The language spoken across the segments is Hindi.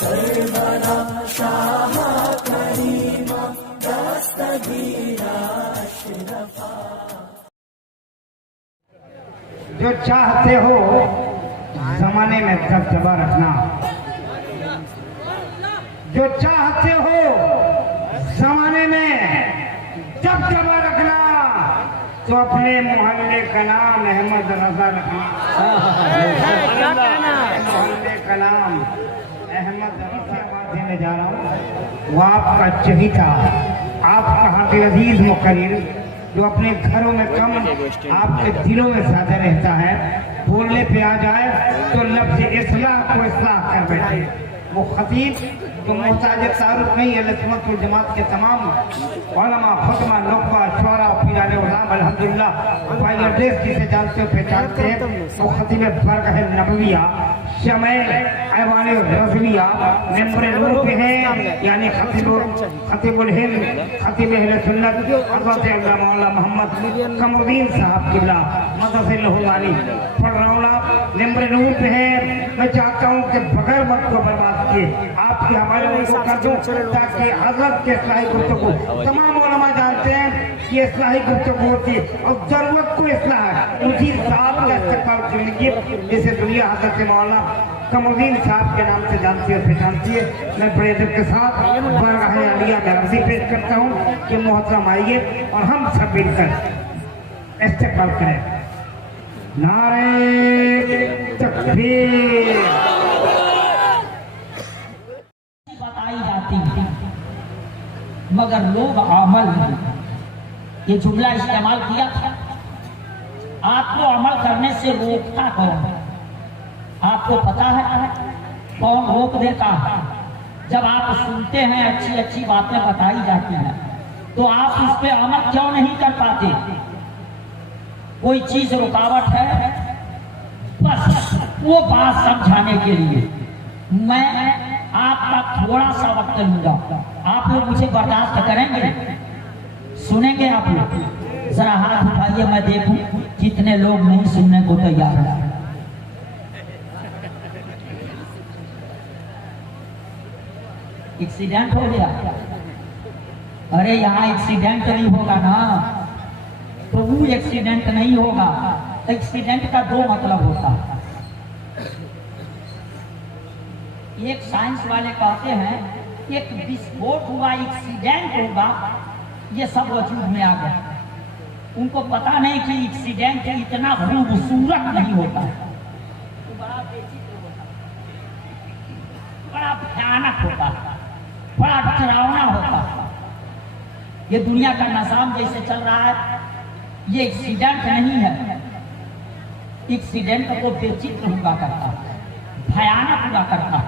सरवरा शाह करीमा दस्तगीरा अशरफा। जो चाहते हो जमाने में दबदबा रखना, जो चाहते हो जमाने में दबदबा रखना, तो अपने मोहल्ले का नाम अहमद रजा रखना। मोहल्ले का नाम अहमद रजा देने जा रहा हूँ। वो आपका चहीता, आपका दिल अजीज मुकर्रिर, जो अपने घरों में कम आपके दिलों में ज्यादा रहता है, बोलने पे आ जाए तो लफ्ज़ इस्लाह को इस्लाह कर बैठे। वो खतीब तो मोहताज तारुफ नहीं है, लक्ष्मण जमात के तमाम उलमा, खुतमा, नुक़बा, शुअरा, पीराने उलाम अल्हम्दुलिल्लाह भाई एड्रेस जिसे जानते हो पहचानते हैं, वो खतीब बरगह नबविया शमए ऐवान रज़विया मेंबर नूर पे हैं, यानी खतीबुल हिंद, खतीब अहले सुन्नत हज़रत अल्लाह मौला मोहम्मद कमरुद्दीन साहब किबला मदद पढ़ रहा हूँ। मेंबर नूर पे हैं। मैं चाहता हूँ कि बगैर वक्त को बर्बाद किए आपके हवाले उनको कर दूं, ताकि हज़रत के इस्लाही गुफ्तगू, तमाम उलमा जानते हैं कि इस्लाही गुफ्तगू होती है और जरूरत को इस्लाह उसी साहब का इस्तेमाल चुनिए, जैसे दुनिया हज़रत मौलाना कमरुद्दीन साहब के नाम से जानती है पहचानती है। मैं बड़े अदब के साथ बरगाह अलिया में अर्ज़ी पेश करता हूँ कि मोहतरम आइए और हम सब मिलकर इस्तेमाल करें। नारे तकबीर। बताई जाती है मगर लोग अमल नहीं। ये जुमला इस्तेमाल किया था। आपको अमल करने से रोकता कौन है? आपको पता है कौन रोक देता है? जब आप सुनते हैं अच्छी अच्छी बातें बताई जाती हैं तो आप उस पर अमल क्यों नहीं कर पाते? कोई चीज रुकावट है, बस वो बात समझाने के लिए मैं आपका थोड़ा सा वक्त लूंगा। आप लोग मुझे बर्दाश्त करेंगे? सुनेंगे आप लोग? जरा हाथ उठाइए, मैं देखूं कितने लोग नहीं सुनने को तैयार हैं। एक्सीडेंट हो गया? अरे यहाँ एक्सीडेंट नहीं होगा ना, तो वो एक्सीडेंट नहीं होगा। एक्सीडेंट का दो मतलब होता है। एक साइंस वाले कहते हैं एक विस्फोट हुआ, एक्सीडेंट होगा, ये सब वजूद में आ गया। उनको पता नहीं कि एक्सीडेंट इतना खूबसूरत नहीं होता है, तो बड़ा बेचित्र होता है, बड़ा भयानक होता है, बड़ा डरावना होता है। ये दुनिया का निजाम जैसे चल रहा है, ये एक्सीडेंट नहीं है। एक्सीडेंट को बेचित्र हुआ करता, भयानक हुआ करता,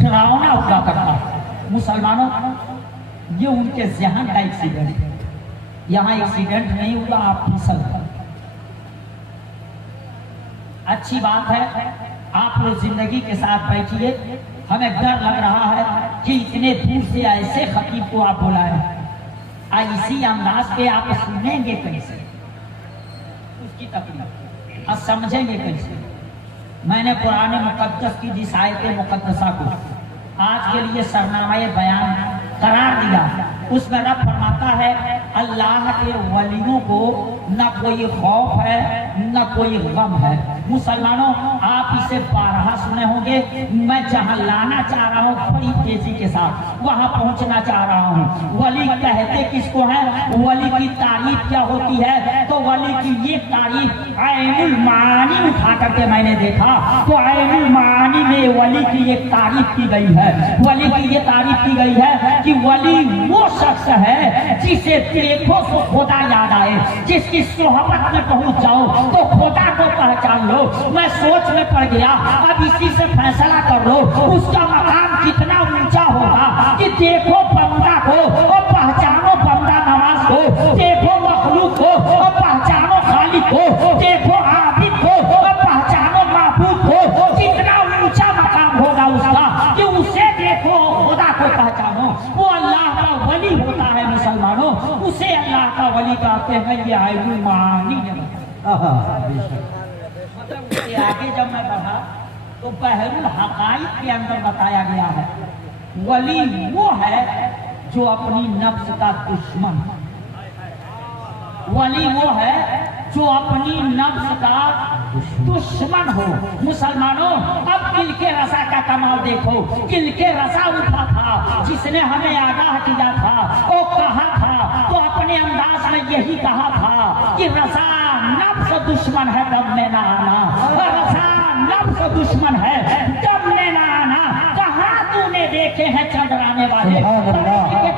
डरावना हुआ करता। मुसलमानों, ये उनके ज़हन का एक्सीडेंट है। यहाँ एक्सीडेंट नहीं हुआ, आप फिसल गए। अच्छी बात है, आप लोग जिंदगी के साथ बैठिए। हमें डर लग रहा है कि इतने दूर से ऐसे खतीब को आप बुलाए, इसी अंदाज पे आप सुनेंगे कैसे? उसकी तकलीफ और समझेंगे कैसे? मैंने कुरान मुकद्दस की जिस आयत मुकद्दसा को आज के लिए सरनामाए बयान करार दिया, उसमें रब फरमाता है अल्लाह के वलियों को न कोई खौफ है न कोई गम है। मुसलमानों, आप इसे बारहा सुने होंगे। मैं जहां लाना चाह रहा हूं बड़ी तेजी के साथ वहां पहुंचना चाह रहा हूं। वली कहते किसको है? वली की तारीफ क्या होती है? तो वली की ये तारीफ ऐनुल मानी उठा करके मैंने देखा तो ऐनुल मानी में वली की एक तारीफ की गई है। वली की ये तारीफ की गई है कि वली वो शख्स है जिसे देखो तो खुदा याद आए, जिसकी सोहबत में पहुंच जाओ तो खुदा को पहचान लो। मैं सोच में पड़ गया, अब इसी से फैसला कर लो उसका मकाम कितना ऊंचा होगा कि देखो बंदा को और पहचानो बंदा नवाज को, देखो मखलूक को और पहचानो खालिक को, देखो आबिद को और पहचानो माबूद को। कितना ऊंचा मकाम होगा उसका कि उसे देखो खुदा को पहचानो। वो अल्लाह का वली होता है। मुसलमानों, उसे अल्लाह का वली कहते हैं। ये ऐनुल मानी मतलब उसके आगे जब मैं बढ़ा तो बहरुल हकाइक के अंदर बताया गया है वली वो है जो अपनी नफ्स का दुश्मन, वली वो है जो अपनी नफ्स का दुश्मन हो। मुसलमानों, अब किल के रसा का कमाल देखो। किल के रसा उठा था जिसने हमें आगाह किया था, वो कहा था तो अपने अंदाज में यही कहा था कि रसा नफ्स दुश्मन है दम में ना आना, रसा नफ्स दुश्मन है दम में ना आना। कहाँ तूने देखे हैं चंद्राने वाले?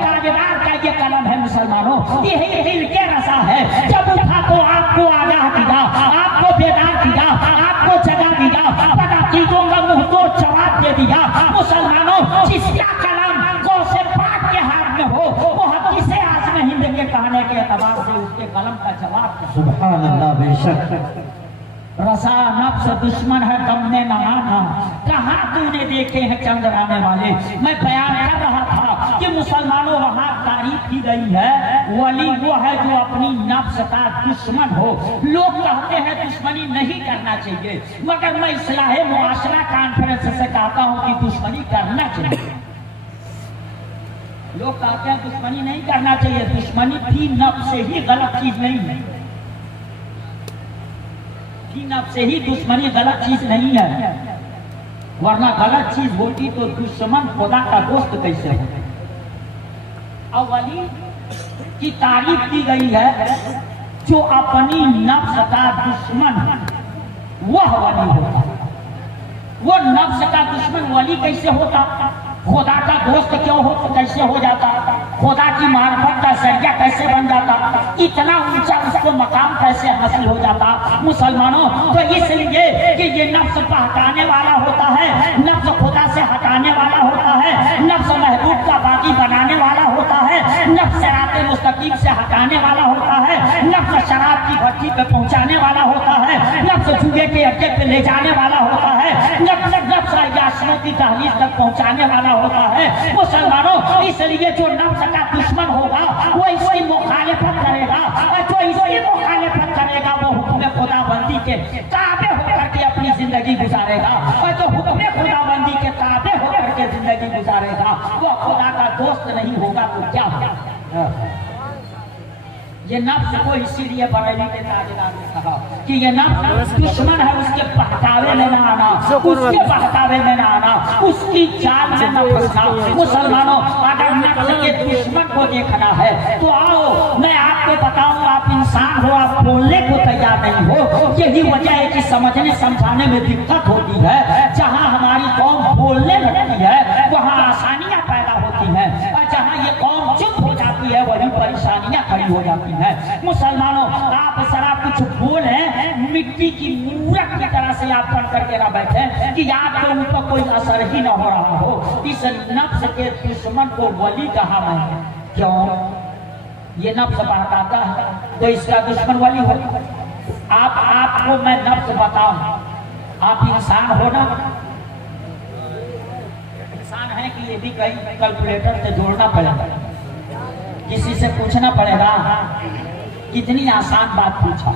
ताजदार का ये कलम है मुसलमानों, यही दिल के रसा है। जब उठा तो आपको आगाह किया, आपको बेदार किया, आपको जगा दिया, पता चीजों का मुंह तो जवाब दे दिया। मुसलमानों, जिसका कलम गौसे पाक के हाथ में हो वो हदीसे आज़म हिंद के कहने के एतबार से उसके कलम का जवाब। सुभान अल्लाह, बेशक रसा नफ्स दुश्मन है दम में न आना। कहाँ तूने देखे हैं चंद्राने वाले? मैं बयान कर रहा था कि मुसलमानों वहाँ तारीफ की गई है वली वो है जो अपनी नफ्स का दुश्मन हो। लोग कहते हैं दुश्मनी नहीं करना चाहिए, मगर मैं इस्लाहे मुआशरा कॉन्फ्रेंस से कहता हूँ कि दुश्मनी करना चाहिए। लोग कहते हैं दुश्मनी नहीं करना चाहिए। दुश्मनी भी नफ्स से ही गलत चीज नहीं है, नफ्स से ही दुश्मनी गलत चीज नहीं है, वरना गलत चीज होती तो दुश्मन खुदा का दोस्त कैसे हो। और वली की तारीफ की गई है जो अपनी नफ्स का दुश्मन वह वली होता। वो नफ्स का दुश्मन वली कैसे होता? खुदा का दोस्त क्यों हो तो कैसे हो जाता? खुदा की मार्फत का जरिया कैसे बन जाता? इतना ऊंचा उसको मकाम कैसे हासिल हो जाता? मुसलमानों, तो इसलिए कि ये नफ्स बहकाने वाला होता है, नफ्स खुदा से हटाने वाला होता है, नफ्स महबूब का बागी बनाने वाला होता है, नफ्स सिराते मुस्तकीम से हटाने वाला होता है, नफ्स शराब की भट्टी पे पहुंचाने वाला होता है, नफ्स जुए के अड्डे पे ले जाने वाला होता है, नफ्स यासनों की दहलीज तक पहुंचाने वाला होता है। मुसलमानों, इसलिए जो नफ्स का दुश्मन होगा वो इसकी मुखालिफत करेगा, और जो इसकी मुखालिफत करेगा वो हुक्म खुदाबंदी के ताबे होकर के अपनी जिंदगी गुजारेगा, और जो हुक्म खुदाबंदी के ताबे होकर के जिंदगी गुजारेगा वो खुदा का दोस्त नहीं होगा तो क्या होगा? ये नफ्स को इसीलिए बरेली के ताजदार ने कहा कि ये नफ्स दुश्मन है, उसके बहकावे में न आना, उसके बहकावे में न आना, उसकी चाल में न फंसना। मुसलमानों, अगर नफ्स के दुश्मन को देखना है तो आओ मैं आपको बताऊं, आप इंसान हो, आप बोलने को तैयार नहीं हो। यही वजह है कि समझने समझाने में दिक्कत होती है। जहाँ हमारी कौम बोलने लगती है वहाँ आसानियां पैदा होती हैं, और जहाँ ये कौम चुप हो जाती है वही परेशानियां खड़ी हो जाती है। मुसलमानों, आप जरा कुछ बोले, मिट्टी की मूरत की तरह से आप बन करके ना बैठे कि आपके ऊपर कोई असर ही न हो रहा हो। इस नफ्स के दुश्मन को वली कहा मैं। क्यों? ये नफ्स बहकाता है तो इसका दुश्मन वली हो। आपको मैं नफ्स बताऊं, आप इंसान हो ना, इंसान है कि ये भी कहीं कैलकुलेटर से जोड़ना पड़ेगा, किसी से पूछना पड़ेगा। कितनी आसान बात पूछा।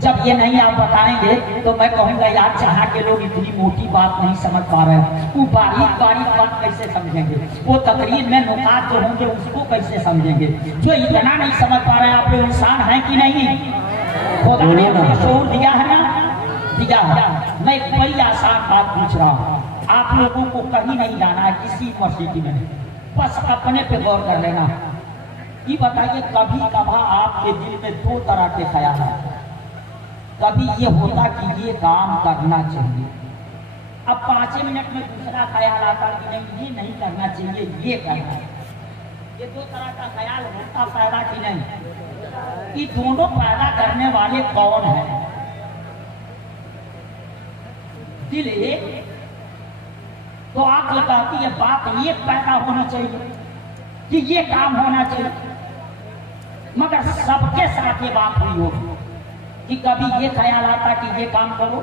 जब ये नहीं आप बताएंगे तो मैं कहूँगा यार जहाँ के लोग इतनी मोटी बात नहीं समझ पा रहे हैं, वो बारीक बारीक बात कैसे समझेंगे? वो तकरीर में नुकात जो होंगे उसको कैसे समझेंगे? जो इतना नहीं समझ पा रहे हैं, आप लोग इंसान हैं कि नहीं? खुदा ने हमें शऊर दिया है ना? दिया है। मैं एक बड़ी आसान बात पूछ रहा हूँ, आप लोगों को कहीं नहीं जाना है, किसी यूनिवर्सिटी में, बस अपने पे गौर कर लेना। ये बताइए, कभी कभार आपके दिल में दो तरह के ख्याल हैं। कभी ये होता कि ये काम करना चाहिए, अब 5 मिनट में दूसरा ख्याल आता कि नहीं ये नहीं करना चाहिए, ये करना है। ये दो तरह का ख्याल होता पैदा कि नहीं? ये दोनों पैदा करने वाले कौन है? दिल एक तो आंख कहती है बात ये पैदा होना चाहिए कि ये काम होना चाहिए, मगर सबके साथ ये बात हुई होगी कि कभी ये ख्याल आता कि ये काम करो,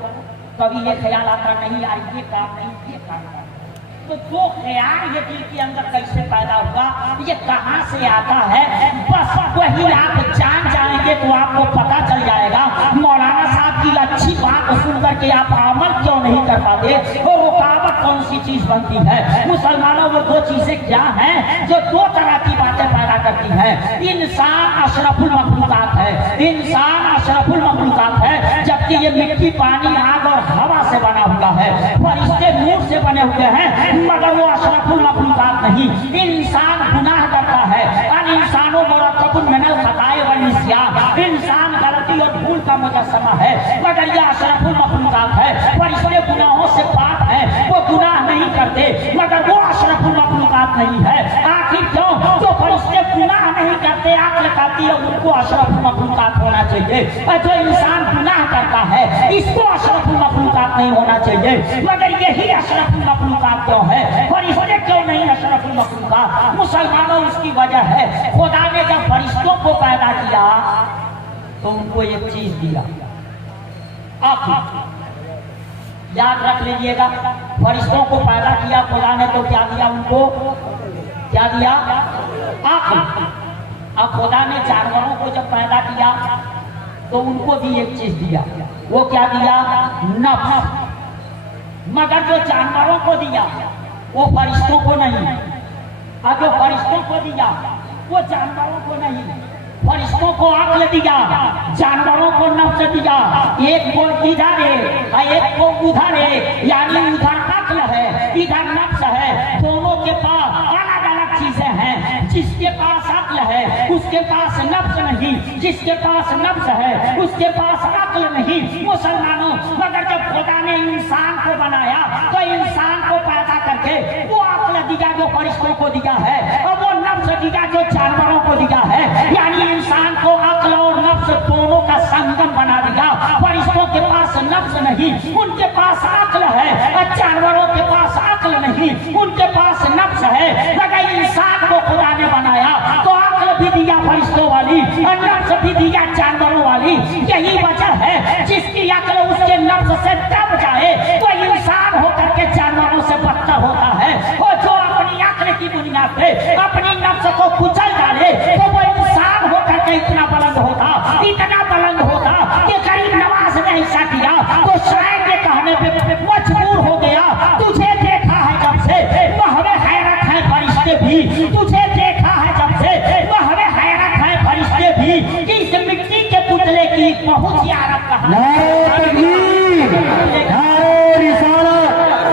कभी ये ख्याल आता नहीं यार ये काम नहीं, ये काम करो। तो वो ख्याल ये दिल के अंदर कैसे पैदा होगा, ये कहाँ से आता है, बस वही आप जान जाएंगे तो आपको पता चल जाएगा। मौलाना साहब की अच्छी बात सुन करके आप अमल क्यों नहीं कर पाते, वो रुकावट कौन सी चीज बनती है। मुसलमानों वो दो चीजें क्या हैं जो दो तरह की बातें पैदा करती हैं। इंसान अशरफुल मखलूकात है, इंसान अशरफुल मखलूकात है, जबकि ये मिट्टी, पानी, आग और हवा से बना हुआ है। फरिश्ते नूर से बने हुए हैं, मगर वो अशरफुल मखलूकात नहीं। इंसान गुनाह करता है, अन इंसानों मुरक्कबुन मिनल खताए व निस्यान, इंसान गलती और भूल का मुजस्समा है, मगर ये अशरफुल मखलूकात है। फरिश्ते गुनाहों से पाक है, वो गुनाह नहीं करते, मगर वो अशरफुल मखलूकात नहीं है। आखिर क्यों? जो फरिश्ते गुनाह नहीं करते, अक्ल करती है, उनको अशरफुल मखलूकात होना चाहिए। और जो इंसान गुनाह करता है, इसको अशरफुल मखलूकात नहीं होना चाहिए। मगर यही अशरफुल मखलूकात क्यों है, फरिश्ते क्यों नहीं अशरफुल मखलूकात? मुसलमानों, उसकी वजह है खुदा ने जब फरिश्तों को पैदा किया तो उनको एक चीज दिया। आप याद रख लीजिएगा, फरिश्तों को पैदा किया खुदा ने तो क्या दिया उनको? क्या दिया? आँख। अब खुदा ने जानवरों को जब पैदा किया तो उनको भी एक चीज दिया। वो क्या दिया? नफ्स। मगर जो जानवरों को दिया वो फरिश्तों को नहीं, और जो फरिश्तों को दिया वो जानवरों को नहीं। फरिश्तों को अक्ल दिया, जानवरों को नफ्स दिया। एक को इधर है, एक को उधर है, यानी उधर अक्ल है, इधर नफ्स है। दोनों के पास अलग अलग चीजें हैं। जिसके पास अक्ल है उसके पास नफ्स नहीं, जिसके पास नफ्स है उसके पास अक्ल नहीं। मुसलमानों, मगर जब खुदा ने इंसान को बनाया तो इंसान को पैदा करके वो अक्ल दिया जो फरिश्तों को दिया है, और वो नफ्स दिया जो जानवरों को दिया है। यानी इंसान को अक्ल और नफ्स दोनों का संगम बना दिया। फरिश्तों के पास नफ्स नहीं, उनके पास अक्ल है, और जानवरों के पास अक्ल नहीं, उनके पास नफ्स है। मगर इंसान को खुदा ने बनाया तो अक्ल भी दिया फरिश्तों वाली और नफ्स भी दिया जानवरों वाली। यही वजह है जिसकी अक्ल उसके नफ्स से दब जाए वो इंसान होकर के जानवरों से बदतर होता है, और जो अपनी अक्ल की बुनियाद पे अपनी नफ्स को कुचल डाले तो वो इंसान होकर के इतना बुलंद होता, इतना बुलंद होता कि गरीब नवाज ने ऐसा किया तो शायद के कहने पे मजबूर हो गया। तुझे देखा है जब से वह हमें हैरत है फरिश्ते भी, तुझे देखा है जब से वह हमें हैरत है फरिश्ते भी, कि इस मिट्टी के पुतले की बहुत यारत कहा।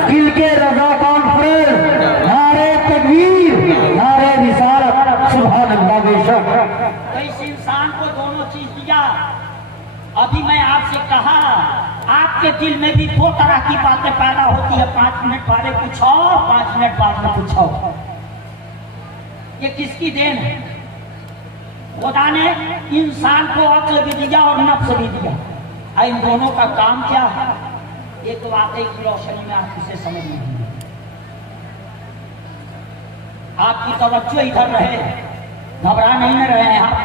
दिल के रजा कॉन्फ्रेंस, नारे तकबीर, नारे रिसालत, सुभान अल्लाह। बेशक तो इस इंसान को दोनों चीज दिया। अभी मैं आपसे कहा, आपके दिल में भी दो तरह की बातें पैदा होती है। 5 मिनट पहले कुछ और, 5 मिनट बाद में कुछ और। ये किसकी देन है? खुदा ने इंसान को अक्ल भी दिया और नफ्स भी दिया। इन दोनों का काम क्या है, ये तो वाकई की रोशनी में आप इसे समझ नहीं। आपकी तवज्जो इधर रहे, घबरा नहीं न रहे हैं आप।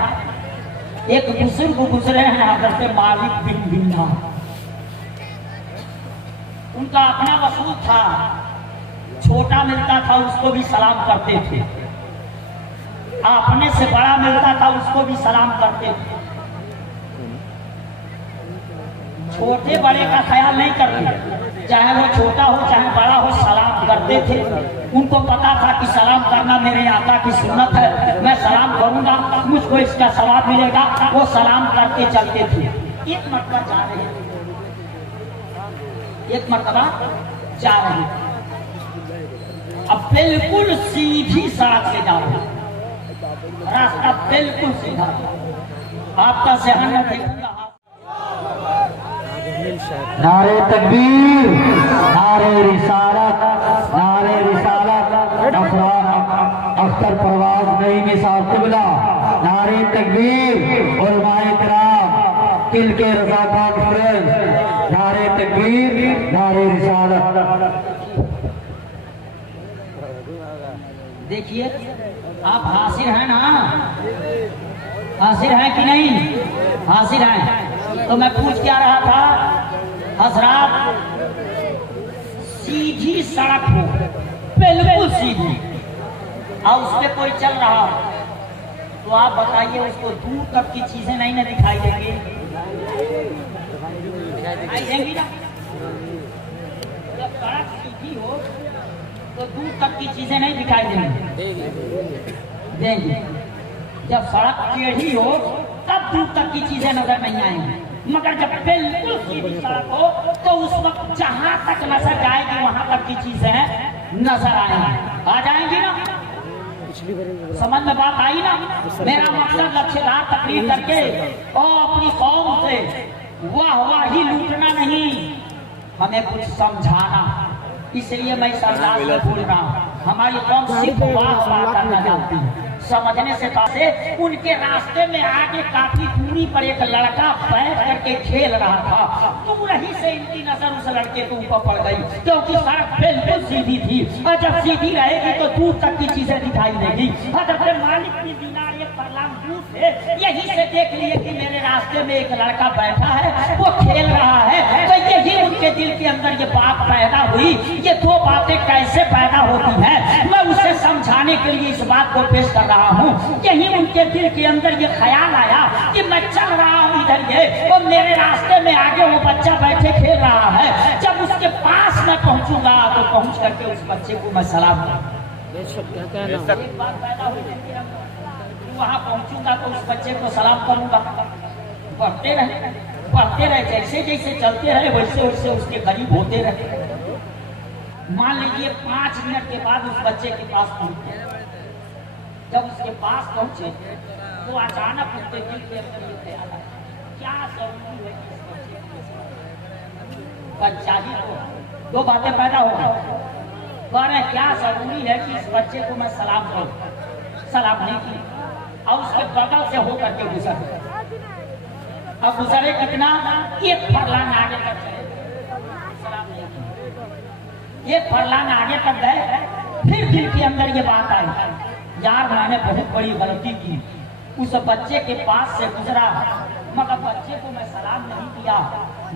एक बुजुर्ग गुजरे हैं हज़रत मालिक बिन दिनार, उनका अपना वसूल था, छोटा मिलता था उसको भी सलाम करते थे, अपने से बड़ा मिलता था उसको भी सलाम करते थे। छोटे बड़े का ख्याल नहीं करते, चाहे वो छोटा हो चाहे बड़ा हो, सलाम करते थे। उनको पता था कि सलाम करना मेरे आका की सुन्नत है, मैं सलाम करूंगा मुझको इसका सवाब मिलेगा। वो सलाम करते चलते थे। एक मरतबा जा रहे थे, एक मरतबा जा रहे थे, अब बिल्कुल सीधी सड़क से जा रहे, रास्ता बिल्कुल सीधा, आपका जहन में देखूंगा। नारे तकबीर, नारे रिसालत, नारे रिसालत, अख्तर परवाज नईम साहब किबला, नारे तकबीर, उलमाए किराम, दिल के रजा कॉन्फ्रेंस, नारे तकबीर, नारे रिसालत। देखिए, आप हाजिर हैं ना? हाजिर हैं कि नहीं? हाजिर हैं। तो मैं पूछ क्या रहा था, हजरात, सीधी सड़क हो, बिल्कुल सीधी और उस पे कोई चल रहा तो आप बताइए उसको दूर तक की चीजें नहीं ना दिखाई देंगी? दिखाई देंगी ना? जब सड़क सीधी हो तो दूर तक की चीजें नहीं दिखाई देंगी। जब सड़क टेढ़ी हो तब दूर तक की चीजें नजर नहीं आएंगी, मगर जब बिल्कुल सीधी सड़क हो तो उस वक्त जहां तक नजर जाएगी वहां तक की चीजें नजर आएंगी। आ जाएंगी ना? समझ में बात आई ना? मेरा मकसद लक्ष्यदार तकरीर करके और अपनी कौम से वाही लूटना नहीं, हमें कुछ समझाना। इसलिए मैं सरदार से बोल रहा हूँ, हमारी कौम सिर्फ वाह करना जानती है, समझने से कासे। उनके रास्ते में आगे काफी दूरी पर एक लड़का बैठ करके खेल रहा था, दूर ही से इनकी नजर उस लड़के के ऊपर पड़ गई, क्योंकि सड़क बिल्कुल सीधी थी और जब सीधी रहेगी तो दूर तक की चीजें दिखाई देगी। हजरत मालिक बिन दीनार ये परलाम दूर से यही से देख लिए कि मेरे रास्ते में एक लड़का बैठा है, वो खेल रहा है, तो यही उनके दिल के अंदर ये बात पैदा हुई। ये दो बातें कैसे पैदा होती हैं, मैं उसे समझाने के लिए इस बात को पेश कर रहा हूँ। यही उनके दिल के अंदर ये ख्याल आया कि मैं चल रहा हूँ इधर ये और मेरे रास्ते में आगे वो बच्चा बैठे खेल रहा है, जब उसके पास मैं पहुँचूंगा तो पहुँच करके उस बच्चे को मैं सलाम करूँगा। वहाँ पहुँचूंगा तो उस बच्चे को सलाम करूंगा। पढ़ते रहे जैसे जैसे चलते रहे वैसे वैसे उसके करीब होते रहे। मान लीजिए 5 मिनट के बाद उस बच्चे के पास पहुंचे। जब उसके पास पहुंचे तो अचानक उसके दिल के अंदर ये ख्याल आया, क्या जरूरी है कि इस बच्चे को दो बातें पैदा हो गई। कह रहे क्या जरूरी है कि इस बच्चे को मैं सलाम करूं? सलाम नहीं की और उसके बगल से होकर के गुजर। अब गुजरे कितना? एक फरलांग आगे तक चले, सलाम नहीं की। एक फरलांग आगे तक गए, फिर दिल के अंदर ये बात आई, यार मैंने बहुत बड़ी गलती की। उस बच्चे के पास से गुजरा मगर बच्चे को मैं सलाम नहीं किया,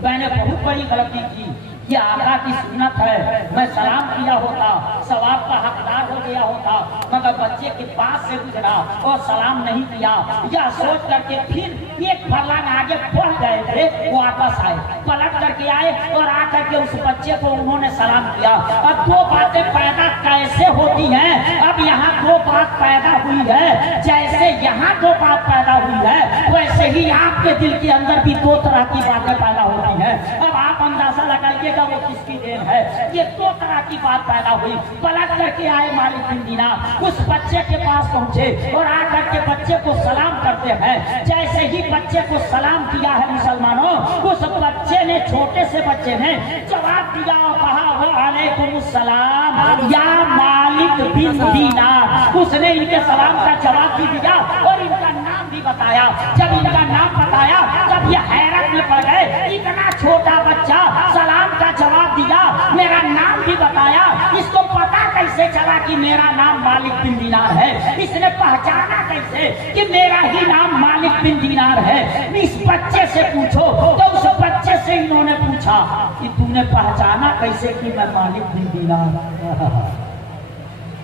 मैंने बहुत बड़ी गलती की। ये आका की सुन्नत है, मैं सलाम किया होता, सवाब का हकदार हो गया होता, मगर बच्चे के पास से गुजरा और सलाम नहीं किया। यह सोच करके फिर एक फरलांग आगे बढ़ गए थे, वो वापस आए, पलट करके आए और आकर के उस बच्चे को उन्होंने सलाम किया। अब दो बातें पैदा कैसे होती हैं? अब यहाँ दो बात पैदा हुई है, जैसे यहाँ दो बात पैदा हुई है वैसे ही आपके दिल के अंदर भी दो तरह की बातें पैदा होती हैं। अब आप अंदाजा लगाइएगा वो किसकी देन है। ये दो तरह की बात पैदा हुई। पलट करके आए मालिक बिन दीनार, उस बच्चे के पास पहुंचे और आकर के बच्चे को सलाम करते हैं। जैसे ही बच्चे को सलाम किया है मुसलमानों, उस बच्चे ने, छोटे से बच्चे ने जवाब दिया और कहा वालेकुम सलाम या मालिक बिन दीनार। उसने इनके सलाम का जवाब भी दिया और इनका नाम भी बताया। जब इनका नाम बताया तब ये हैरत में पड़ गए, इतना छोटा बच्चा सलाम का जवाब दिया, मेरा नाम भी बताया, इसको पता कैसे चला कि मेरा नाम मालिक बिन दीनार है? इसने पहचाना कैसे कि मेरा ही नाम मालिक बिन दीनार है? इस बच्चे से पूछो। तो उस बच्चे से इन्होंने पूछा कि तूने पहचाना कैसे कि मैं मालिक बिन दीनार?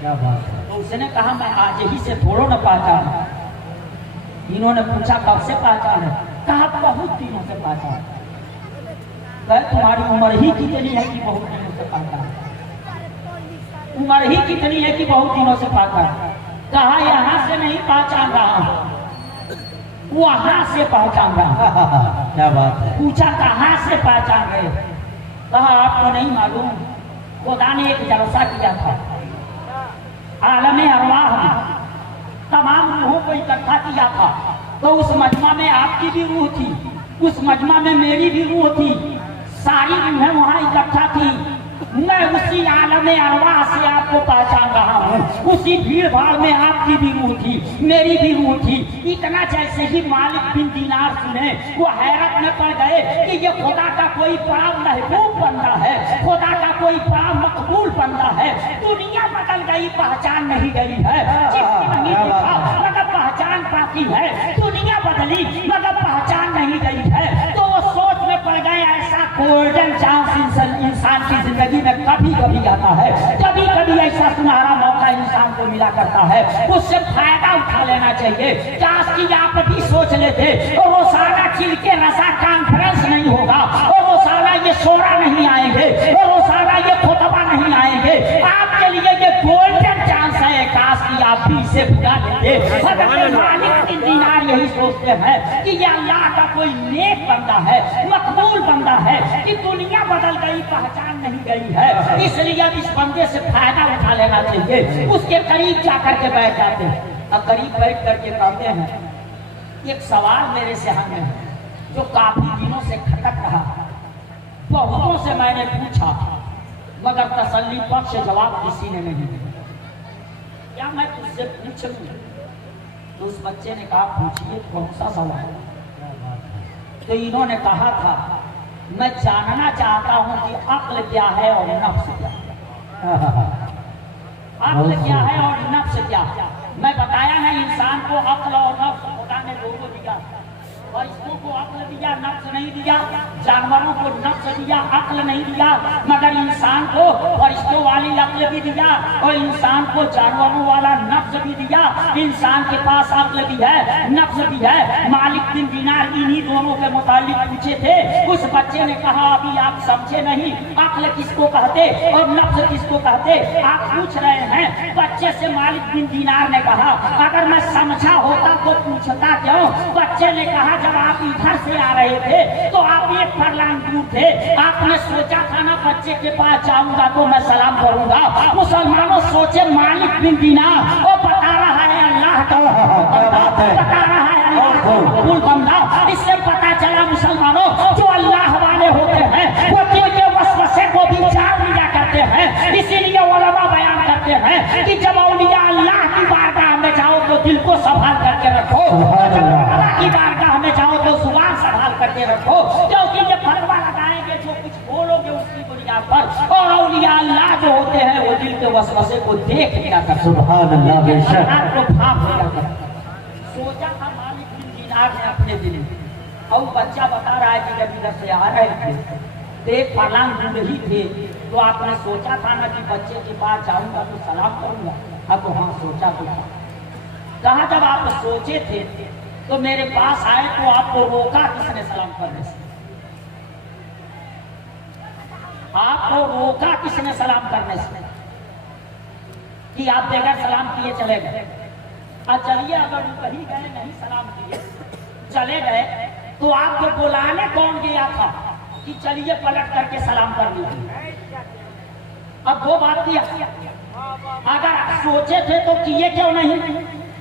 क्या बात है। तो उसने कहा मैं आज ही से थोड़ो न पहचाना। इन्होंने पूछा कब से पहचान है? कहा बहुत दिनों से पहचान। तुम्हारी उम्र ही कितनी है कि बहुत दिनों से पहचान? उम्र ही कितनी है कि बहुत दिनों से पहचान? कहा यहाँ से नहीं पहचान रहा हूँ, वहां से पहचान रहा। क्या बात है। पूछा कहाँ से पहचान रहे? कहा आपको नहीं मालूम, खुदा ने एक जलसा किया था, आलम अरवाह में तमाम रूहों को इकट्ठा किया था। तो उस मजमा में आपकी भी रूह थी, उस मजमा में मेरी भी रूह थी, सारी रूहें वहाँ इकट्ठा थी। मैं उसी आलम अरवाह से आपको पहचान रहा हूँ। उसी भीड़ भाड़ में आपकी भी रूह थी, मेरी भी रूह थी। इतना जैसे ही मालिक बिन दीनार सुने वो हैरत में पड़ गए कि ये खुदा का कोई बड़ा महबूब बंदा है, खुदा का कोई बड़ा मकबूल बंदा है। दुनिया बदल गई, पहचान नहीं गई है। जिसकी नहीं देखा मगर पहचान पाती है, दुनिया बदली मगर पहचान नहीं गई है। तो वो सोच में पड़ गए ऐसा गोल्डन चांस इंसान की जिंदगी में कभी कभी आता है, कभी कभी कभी ऐसा सुनहरा मौका इंसान को मिला करता है, उससे फायदा उठा लेना चाहिए। काश कि आप भी सोच लेते और वो सारा चिल के रसा कॉन्फ्रेंस नहीं होगा, और वो सारा ये शोरा नहीं आएंगे, और वो सारा ये खुतबा नहीं आएंगे। आपके लिए ये गोल्डन चांस है, काश कि आप भी इसे भुला लेते। हज़रत मालिक बिन दीनार यही सोचते हैं कि ये अल्लाह का कोई नेक बंदा है, मकबूल बंदा है, कि दुनिया बदल गई, पहचान नहीं गई है, इसलिए अब इस बंदे से फायदा उठा लेना चाहिए। उसके करीब जाकर के बैठ जाते हैं और करीब बैठ करके कहते हैं, एक सवाल मेरे जहन में है जो काफी दिनों से खटक रहा, बहुतों से मैंने पूछा मगर तसल्ली बख्श जवाब किसी ने नहीं दिया। क्या मैं तुझसे पूछूं? तो उस बच्चे ने कहा, पूछिए, कौन सा सवाल? तो इन्होंने कहा था, मैं जानना चाहता हूं कि अक्ल क्या है और नफ्स क्या है। अक्ल क्या है और नफ्स क्या? मैं बताया ना, इंसान को अक्ल और नफ्स खुदा ने दोनों दिया। फरिश्तों को अक्ल दिया, नफ्स नहीं दिया। जानवरों को नफ्स दिया, अक्ल नहीं दिया। मगर इंसान को फरिश्तों वाली अक्ल भी दिया और इंसान को जानवरों वाला नफ्स भी दिया। इंसान के पास अक्ल भी है, नफ्स भी है। मालिक बिन दीनार इन्हीं दोनों के मुतालिक पूछे थे। उस बच्चे ने कहा, अभी आप समझे नहीं, अक्ल किसको कहते और नफ्स किसको कहते, आप पूछ रहे हैं। बच्चे से मालिक बिन दीनार ने कहा, अगर मैं समझा होता तो पूछता क्यों? बच्चे ने कहा, जब आप इधर से आ रहे थे तो आप एक फरलांग दूर थे, आपने सोचा था ना बच्चे के पास जाऊंगा तो मैं सलाम करूंगा। मुसलमानों सोचे, मालिक बिन दीनार वो बता रहा है अल्लाह का बता रहा है अल्लाह बंदा। इससे पता चला मुसलमानों, जो अल्लाह वाले होते हैं वो दिल के वसवसे को भी जान लिया करते हैं। इसीलिए उलमा बयान करते हैं कि जब औलिया अल्लाह की बारगाह में जाओ तो दिल को संभाल करके रखो, की बारगाह में जाओ तो जुबान संभाल करके रखो, क्योंकि ये फतवा लगाएंगे जो कुछ बोलोगे उसकी बुनियाद पर। और औलिया अल्लाह जो होते हैं वो दिल के वसवसे को देख लिया करते, सुभान अल्लाह, बेशक को भाप लिया करते। सोचा था मालिक बिन दीनार ने अपने दिल में, और बच्चा बता रहा है कि जब इधर से आ रहे थे तो एक फरलांग दूर ही थे, तो आपने सोचा था ना कि बच्चे के पास जाऊंगा तो सलाम करूंगा? हाँ, तो हाँ सोचा तो था। कहा, जब आप सोचे थे तो मेरे पास आए तो आपको रोका किसने सलाम करने से? आपको रोका किसने सलाम करने से कि आप बगैर सलाम किए चले गए? चलिए, अगर वो कहीं गए नहीं सलाम किए चले गए तो आपको बुलाने कौन गया था कि चलिए पलट करके सलाम कर दीजिए? अब वो बात किया, अगर आप सोचे थे तो किए क्यों नहीं,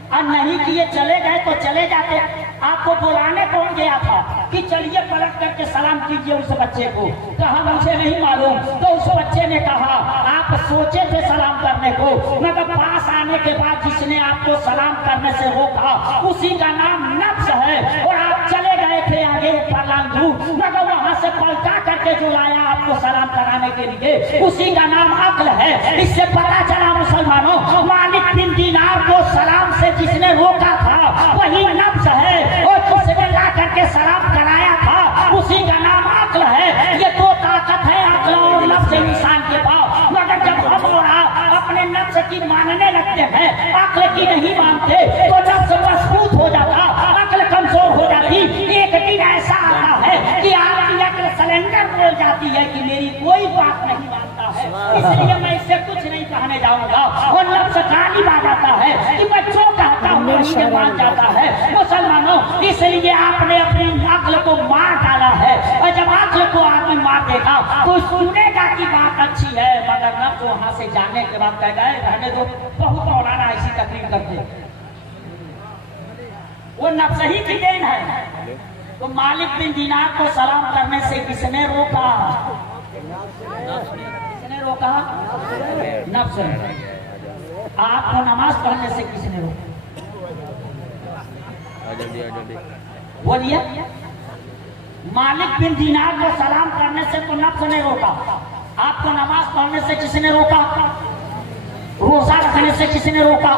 और नहीं किए चले गए तो चले जाते। आपको बुलाने कौन गया था कि चलिए पलट करके सलाम कीजिए उस बच्चे को? कहा, मुझे नहीं मालूम। तो उस बच्चे ने कहा, आप सोचे थे सलाम करने को, मगर पास आने के बाद जिसने आपको सलाम करने से रोका उसी का नाम नफ्स है। और आप चले गए थे आगे फरलांग दूर, मगर वहां से पलटा करके जो लाया आपको सलाम कराने के लिए उसी का नाम अक्ल है। इससे पता चला मुसलमानों, मालिक बिन दीनार को सलाम से जिसने रोका था वही नफ्स है, और जिसने ला करके सलाम कराया था उसी का नाम अक्ल है। ये दो ताकत है, अक्ल और नफ्स इंसान के पास। मगर जब हम और आप अपने नफ्स की मानने लगते हैं, अक्ल की नहीं मानते, तो नफ्स मजबूत हो जाता, अक्ल कमजोर हो जाती। एक दिन ऐसा आता है कि आपकी अक्ल सिलेंडर बोल जाती है कि मेरी कोई बात नहीं मानता है, इसलिए मैं इससे कुछ नहीं कहने जाऊंगा। और नफ्स गालिब आ जाता है कि मैं जो कहता हूँ वही मान जाता है। मुसलमानों, इसलिए आपने अपनी अक्ल को मार डाला है, और जब अक्ल को आदमी मार देगा तो सुनेगा की बात अच्छी है, मगर नफ्स वहां से जाने के बाद कह गए रहने दो, बहुत मौलाना ऐसी तकलीफ करते, वो नफ्स ही की देन है। तो मालिक बिन दीनार को सलाम करने से किसने रोका? किसने रोका? नफ्स ने। आपको नमाज पढ़ने से किसने रोका? बोलिए, मालिक बिन दीनार को सलाम करने से तो नफ्स ने रोका। आपको नमाज पढ़ने से किसने रोका? रोजा रखने से किसने रोका?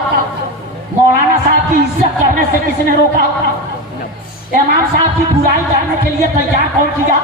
मौलाना साहब की इज्जत करने से किसने रोका? इमाम साहब की बुराई करने के लिए तैयार कौन किया?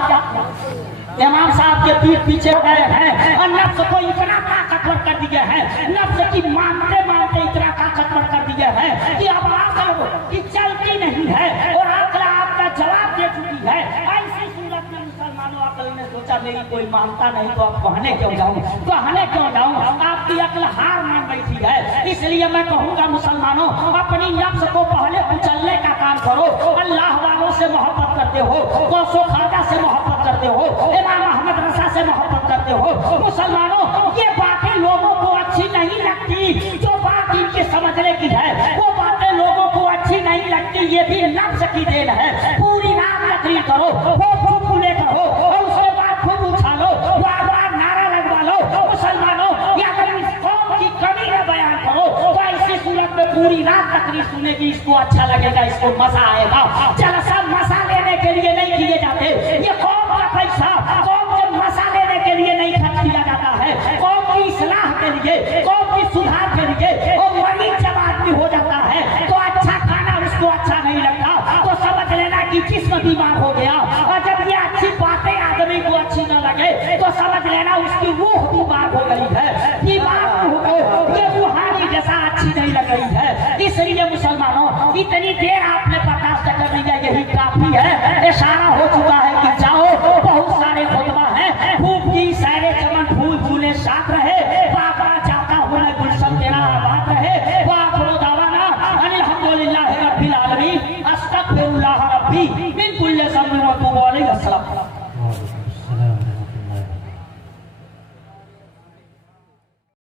इमाम साहब के पीठ पीछे गए हैं और नफ्स को इतना ताकतवर कर दिया है, नफ्स की मानते मानते इतना ताकतवर कर दिया है कि अब आकल की चलती नहीं है और आकल आपका जवाब दे चुकी है। ऐसी सूरत में मुसलमानों अकल ने सोचा मेरी कोई मानता नहीं तो अब कहने क्यों जाऊं, कहने क्यों जाऊं, आपकी अकल हार मान बैठी है। इसलिए मैं कहूंगा मुसलमानों अपनी नफ्स को पहले कुचलने का काम करो। अल्लाह वालों से मोहब्बत करते हो, गौसो खाजा से मोहब्बत करते हो, इमाम अहमद रसा से मोहब्बत करते हो। मुसलमानों ये बातें लोगों को अच्छी नहीं लगती, जो बात इनके समझने की है वो बातें लोगों को अच्छी नहीं लगती। ये भी नफ्स की देन है। पूरी रात तकरीर करो, खूब फूले करो और उसके बाद खूब उछालो, बार बार नारा लगवा लो। मुसलमानों या अगर इस कौम की कमी न बयान करो तो ऐसी सूरत में पूरी रात तकरीर सुनेगी, इसको अच्छा लगेगा, इसको मजा आएगा। जलसा मजा लेने के लिए नहीं किए जाते, ये कौम का पैसा कौम के मजा लेने के लिए नहीं खर्च किया जाता है, कौम की इस्लाह के लिए, कौम की सुधार के लिए। और मरीज जब आदमी हो जाता है तो अच्छा खाना उसको अच्छा नहीं लगता तो समझ लेना कि जिस्म बीमार हो गया। और जब ये अच्छी बातें आदमी को अच्छी न लगे तो समझ लेना उसकी रूह बीमार हो गई है। बीमार हो ये रूहानी जैसा अच्छी नहीं लग रही है। इसलिए मुसलमानों इतनी देर आपने बर्दाश्त कर लिया, यही काफी है। इशारा हो चुका है कि जाओ, बहुत सारे खुतबा है, खूब की सारे चमन फूल फूले साथ रहे, बाबा जाता हुआ गुलशन तेरा आबाद रहे। वाखिरु दावाना अल्हम्दुलिल्लाहि रब्बिल आलमीन, अस्तगफिरुल्लाह रब्बी मिन कुल्ली ज़ंबिन व अतूबु अलैहि। अस्सलाम।